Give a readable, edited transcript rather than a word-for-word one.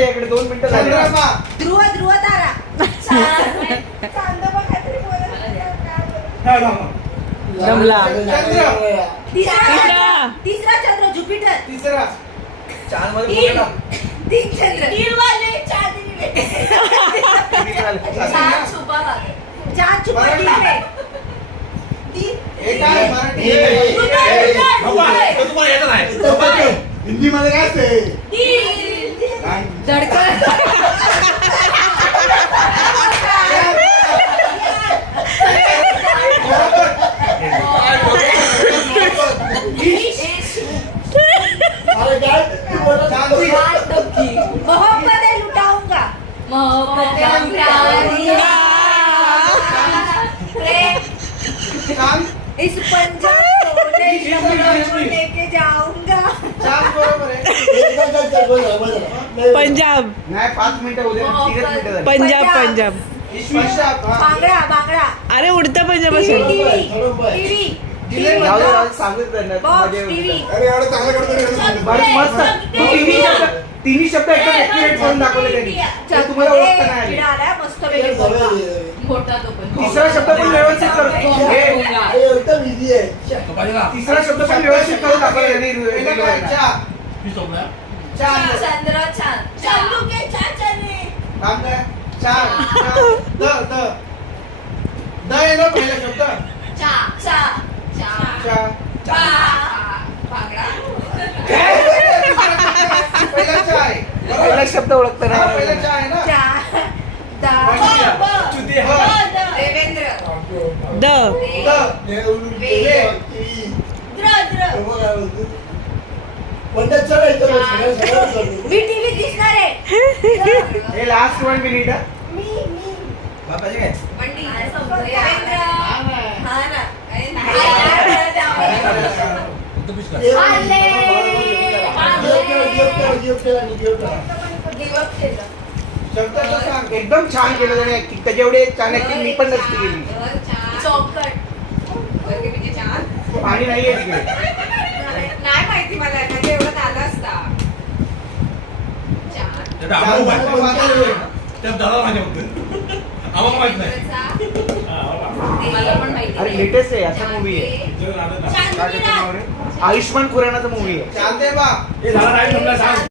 याकडे 2 मिनिटं झाली. ध्रुव ध्रुव तारा. जमला. तिसरा चंद्र जुपिटर. तिसरा 4 मध्ये बोला. 3 चंद्र. 4 छुपा है. हिंदी मध्ये काय असते? धडकन. मोहब्बत है लुटाऊंगा. इस पंजाब को लेके जाऊंगा. पंजाब नाही 5 मिनिटं होऊ दे. 3 मिनिटं झाली. पंजाब पंजाब. बांगडा बांगडा. अरे उडतं पंजाब असेल. टीव्ही जाऊ दे, सांगूच त्यांना. बॉक्स मजा येऊ टीव्ही. दे. अरे एवढं चांगलं करतो. बरं, मस्त. तिन्ही शब्द एकदम ऍक्युरेट करून दाखवले त्यांनी. ते तुम्हाला ओळखता नाही आले. आला मस्त पैकी मोठा तो पण. तिसरा शब्द पण व्यवस्थित करून एकदम इझी आहे. तिसरा शब्द पण व्यवस्थित करून दाखवले त्यांनी. चंद्र छान. चालू के चाचाने. चा चा चा बांगडा. पहिला शब्द ओळखता नाही. चा दा देवेंद्र. द मी टीव्ही दिसणार आहे. हे लास्ट 1 मिनिट. मंडी. देवेंद्र. हा ना. एकदम छान केलं त्याने ऍक्टिंग. त्याच्या एवढे छान ऍक्टिंग मी पण नसती केली. चौकट. पाणी नाहीये तिकडे. नाही माहिती मला म्हणजे एवढं आलं असता. मला पण माहिती. अरे लेटेस्ट आहे असा मूवी आहे. आयुष्मान खुरानाचा मूवी आहे.